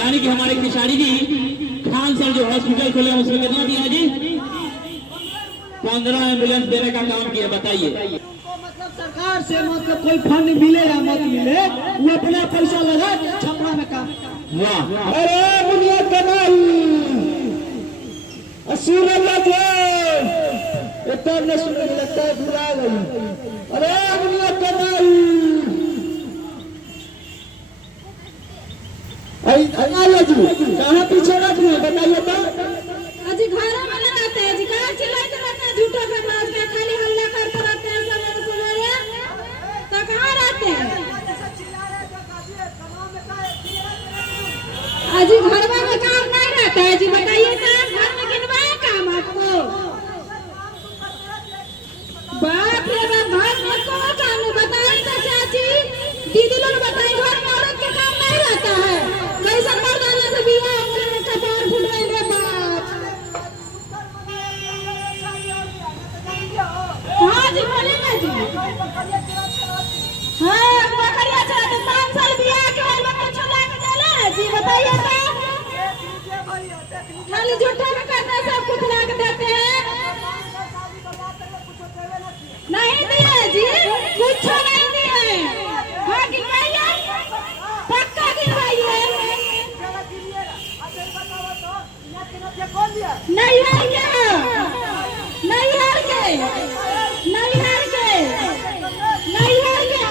यानी कि हमारे खिशारी जी खान सर जो हॉस्पिटल खोले उसमें कितना दिया जी? 15 एम्बुलेंस देने का काम किया। बताइए मतलब सरकार से मतलब कोई फंड मिले या मत मिले, वो अपना पैसा लगा के छपरा में काम। वाह, अरे बुनिया कमाल सूरज इतना न सुनने लगता है, बुला गई। अरे बुनिया कमाल जी कहाँ पीछे रख रहे हैं बताइए तो। अजी घरों में ना रहते हैं जी, कहाँ चिल्लाते रहते हैं झूठों के बात में, खाली हल्ला करते रहते हैं सवेरे सवेरे, तो कहाँ रहते हैं? अजी घरवा में काम नहीं रहता है जी, बताइए तो घर में गिनवाए काम आपको? बाप रे बाप, घर में कौन काम है बताइए तो चाची, दीदी लोग बताइए, घर में औरत के काम नहीं रहता है। कैसा मर्दाना से बिया कपार फूट रहे रे बाप। हाँ जी बोलिए ना जी। हाँ बकरिया चला तो 5 साल बिया के बाद में कुछ ला के देला जी, बताइए तो। खाली झूठा में करते हैं, सब कुछ ला के देते हैं। नहीं दिए जी, कुछ नहीं दिए। हाँ गिनवाइए, पक्का गिनवाइए। नहीं है क्या? नहीं है के? नहीं है के? नहीं है क्या?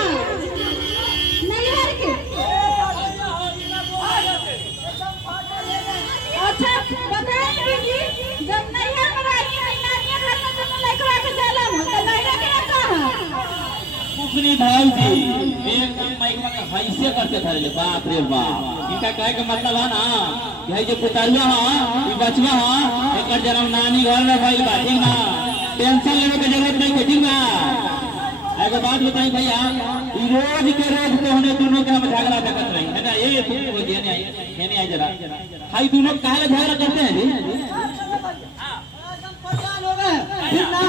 नहीं है के? अच्छा बताएंगे जी, जब नहीं है बनाइए नारियल घर में जब लेकर के जाला तो नहीं रखे कहाँ? कुछ भाई जी एकदम माइकवा का हैसियत करते थे। बाप रे बाप, इनका कहे का मतलब है ना कि है जो पुतलवा हां ये बचवा हां एकर जन्म नानी घर में भइल बा, ठीक ना? टेंशन लेवे के जरूरत नहीं है, ठीक ना? एगो बात बताई भैया, ई रोज के रोज कोहने दोनों के हम झगड़ा देखत रही है ना। ये तुम हो जे नहीं आई जरा हाई दोनों काहे झगड़ा करते हैं जी? परेशान हो गए फिर ना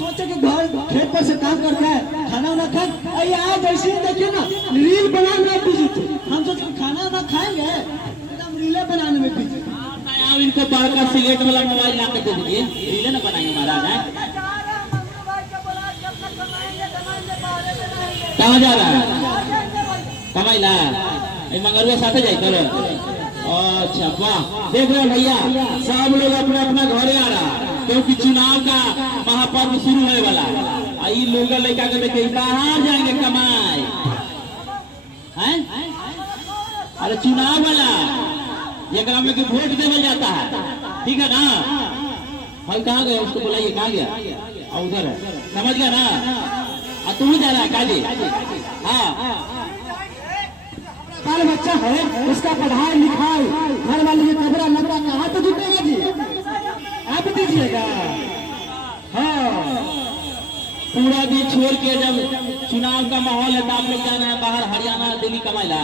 सोचे कि घर खेत पर से काम करते हैं, खाना वाना खाए। आज ऐसे देखिए ना रील बनाने में बिजी थे, हम सोचे खाना ना खाएंगे, एकदम रीले बनाने में बिजी। आप इनको बाहर का सिगरेट वाला मोबाइल ला के दे दीजिए, रीले ना बनाएंगे महाराज। है कहाँ जा रहा है कमाई ला? मंगरुआ साथे जाए करो। अच्छा वाह, देख रहे भैया सब लोग अपना अपना घरे आ रहा, क्योंकि चुनाव का महापर्व शुरू होने वाला है। ये लोग लड़का के देखे बाहर जाएंगे कमाई हैं। अरे चुनाव वाला ये में वोट देवल जाता है, ठीक है ना? भाई कहाँ गया, उसको बुलाइए, कहाँ गया? उधर है, समझ गया ना? तू ही जा रहा है काजी? हाँ बाल बच्चा है उसका पढ़ाई लिखाई घर वाले के कपड़ा लगा कहाँ तो जुटेगा जी, आप दीजिएगा। हाँ पूरा दिन छोड़ के जब चुनाव का माहौल है तो आप लोग जाना है बाहर हरियाणा दिल्ली कमाइला।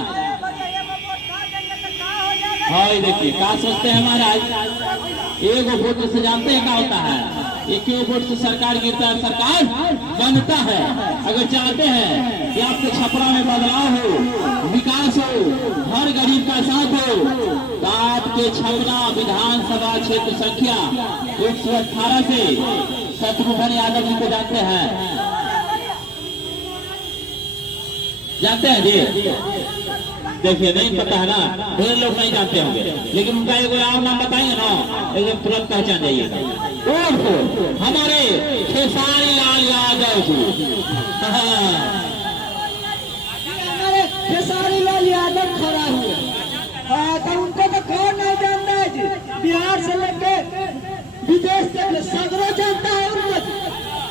हाँ देखिए क्या सोचते हैं महाराज, एक वोट से जानते हैं क्या होता है? एक वोट से सरकार गिरता है, सरकार बनता है। अगर चाहते हैं कि आपके छपरा में बदलाव हो, विकास हो, हर गरीब का साथ हो, तो आपके छपरा विधानसभा क्षेत्र संख्या 118 से शत्रुघ्न यादव जी को जानते हैं? जानते हैं जी? देखिए नहीं पता है ना, ढेर लोग नहीं जानते होंगे, लेकिन उनका एक और नाम बताएंगे ना एकदम तुरंत पहचान जाइएगा। हमारे खेसारी लाल यादव जी। हमारे खेसारी लाल यादव खड़ा हुए, तो उनको तो कौन नहीं जानता है जी, बिहार से लेके विदेश तक सगरों जानता है उनको।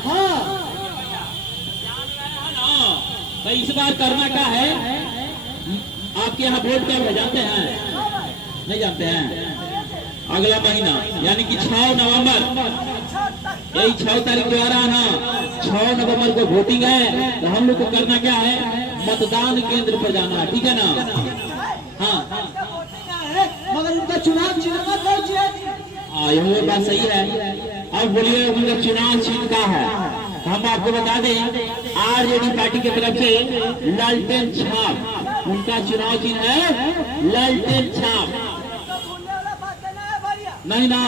हाँ तो इस बार करना क्या है, आपके यहाँ वोट क्या जानते हैं? नहीं जानते हैं? अगला महीना यानी कि 6 नवंबर, यही 6 तारीख को आ रहा है ना, 6 नवंबर को वोटिंग है। तो हम लोग को करना क्या है, मतदान केंद्र पर जाना है, ठीक है ना? हाँ मगर उनका चुनाव चिन्ह ये बात सही है। अब बोलिए उनका चुनाव चिन्ह का है, हम आपको बता दें आरजेडी पार्टी की तरफ से लालटेन छाप उनका चुनाव चिन्ह है लालटेन छाप। नहीं ना,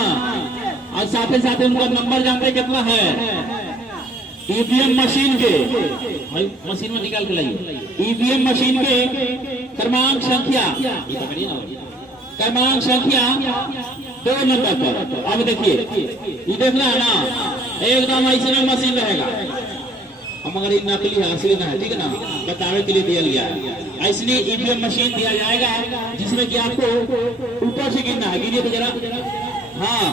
और साथ ही उनका नंबर जानते कितना है? ईवीएम मशीन के, भाई मशीन में निकाल के लाइए, ईवीएम मशीन के क्रमांक संख्या 2 नंबर पर। अब देखिए, ये देखना है ना, एकदम ऐसे मशीन रहेगा। हम अगर ये नकली है, असली ना है, ठीक है ना, बताने के लिए दिया गया। ऐसे ईवीएम मशीन दिया जाएगा जिसमें कि आपको ऊपर से गिनना है। गिनिए तो जरा। हाँ,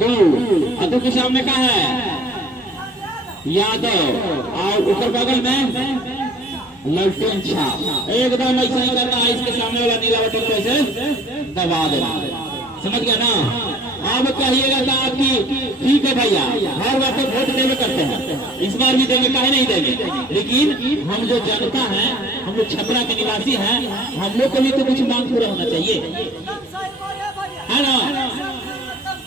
2 के सामने कहा है यादव, और ऊपर बगल में लालटेन छाप। एकदम ऐसा ही करना है। इसके सामने वाला नीला बटन को ऐसे दबा देना। समझ गया ना? अब कहिएगा कि आपकी ठीक है भैया, हर बार तो वोट देवे करते हैं, इस बार भी देंगे, काहे नहीं देंगे। लेकिन हम जो जनता है, हम लोग छपरा के निवासी हैं, हम लोग को भी तो कुछ मांग पूरा होना चाहिए, है ना?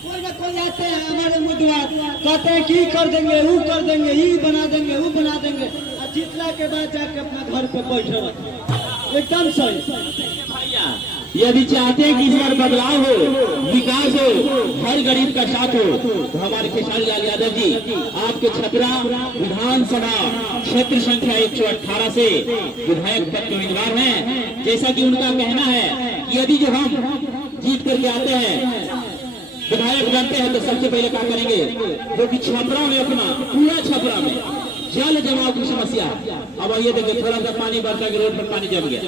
कोई ना कोई आते हैं हमारे उम्मीदवार, कहते हैं कि कर देंगे, वो कर देंगे, ये बना देंगे, वो बना देंगे, और जीतने के बाद जाके अपना घर पे बैठे रहते हैं। एकदम सही। यदि चाहते हैं कि इस बार बदलाव हो, विकास हो, हर गरीब का साथ हो, तो हमारे खेसारी लाल यादव जी आपके छपरा विधानसभा क्षेत्र संख्या 118 से विधायक पद के उम्मीदवार हैं। जैसा कि उनका कहना है कि यदि जो हम जीत करके आते हैं, विधायक बनते हैं, तो सबसे पहले क्या करेंगे, जो कि छपरा में, अपना पूरा छपरा में जल जमाव की समस्या। अब ये देखिए, थोड़ा सा पानी बरसा के रोड पर पानी जम गया,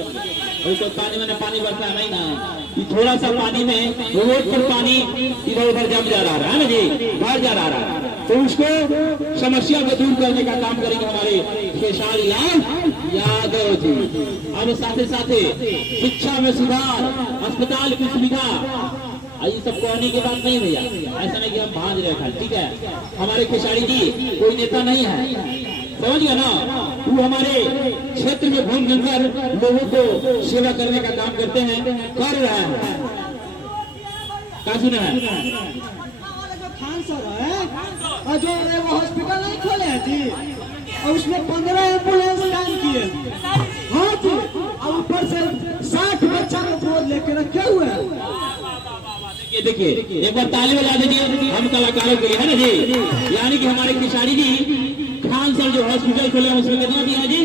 और तो पानी में पानी बरसा नहीं ना, ये थोड़ा सा पानी में रोड पर पानी इधर उधर जम जा रहा है ना जी, भर जा रहा है। तो उसको समस्या को दूर करने का काम करेंगे हमारे खेसारी लाल यादव जी। अब साथ शिक्षा में सुधार, अस्पताल की सुविधा, ये सब कहने की बात नहीं भैया, ऐसा नहीं कि हम भांज रहे खाली, ठीक है। हमारे खेसारी जी कोई नेता नहीं है, समझ गया ना? वो हमारे क्षेत्र में घूम घूम कर लोगों को सेवा करने का काम करते हैं, कर रहे हैं। क्या सुना है? जो खान सर है, और जो वो हॉस्पिटल नहीं खोले हैं जी, और उसमें 15 एम्बुलेंस काम किए। हाँ जी, और ऊपर से 60 बच्चा को गोद लेके रखे हुए हैं। देखिए, एक बार ताली बजा दीजिए हम कलाकारों के लिए, है ना जी? यानी कि हमारे खेसारी जी खान सर जो हॉस्पिटल खोले हैं, उसमें कितना दिया जी?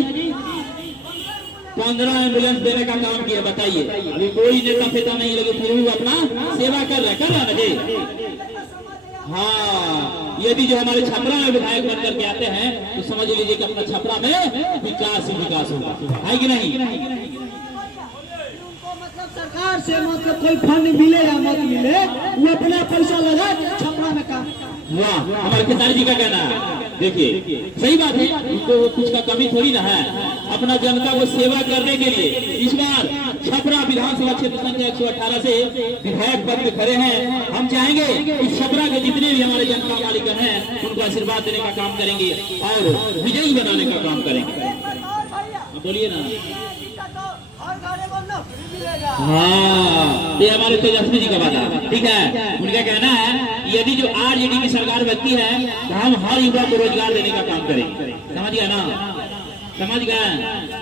15 एम्बुलेंस देने का काम किया। बताइए, अभी कोई नेता फेता नहीं, लेकिन फिर भी अपना सेवा कर रहे ना जी। हाँ, यदि जो हमारे छपरा में विधायक बन करके आते हैं, तो समझ लीजिए कि अपना छपरा में विकास होगा, है कि नहीं? मतलब सरकार से मतलब कोई फंड मिले या मत मिले, वो अपना पैसा लगा छपरा में काम। वाह, हमारे खेसारी जी का कहना है। देखिए, सही बात है, उनको कुछ का कमी थोड़ी ना है। अपना जनता को सेवा करने के लिए इस बार छपरा विधानसभा क्षेत्र संख्या 118 से विधायक पद पे खड़े हैं। हम चाहेंगे कि छपरा के जितने भी हमारे जनता मालिकन हैं, उनको आशीर्वाद देने का काम करेंगे और विजयी बनाने का काम करेंगे। बोलिए ना। हाँ, ये हमारे तेजस्वी जी का बात है, ठीक है। उनका कहना है यदि जो आरजेडी की सरकार बनती है, तो हम हर युवा को रोजगार देने का काम करेंगे। समझ गया ना? समझ गए?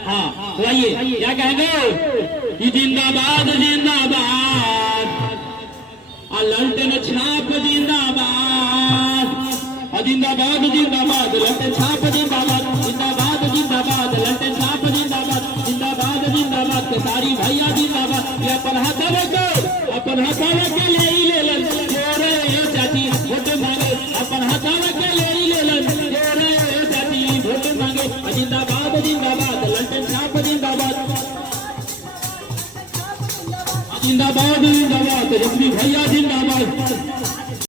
हाँ, तो आइए क्या कहेंगे कि जिंदाबाद जिंदाबाद, लालटेन छाप जिंदाबाद, जिंदाबाद जिंदाबाद, लालटेन छाप जिंदाबाद, जिंदाबाद जिंदाबाद, लालटेन छाप जिंदाबाद, जिंदाबाद जिंदाबाद, खेसारी भैया जिंदाबाद। ये अपन हथवे के ले ही ले लन, जोरे चाची वोट मांगे, अपन हथवे के ले ही ले लन, जोरे चाची वोट मांगे। जिंदाबाद जिंदाबाद, लालटेन छाप जिंदाबाद, जिंदाबाद जिंदाबाद, तेजस्वी भैया जिंदाबाद।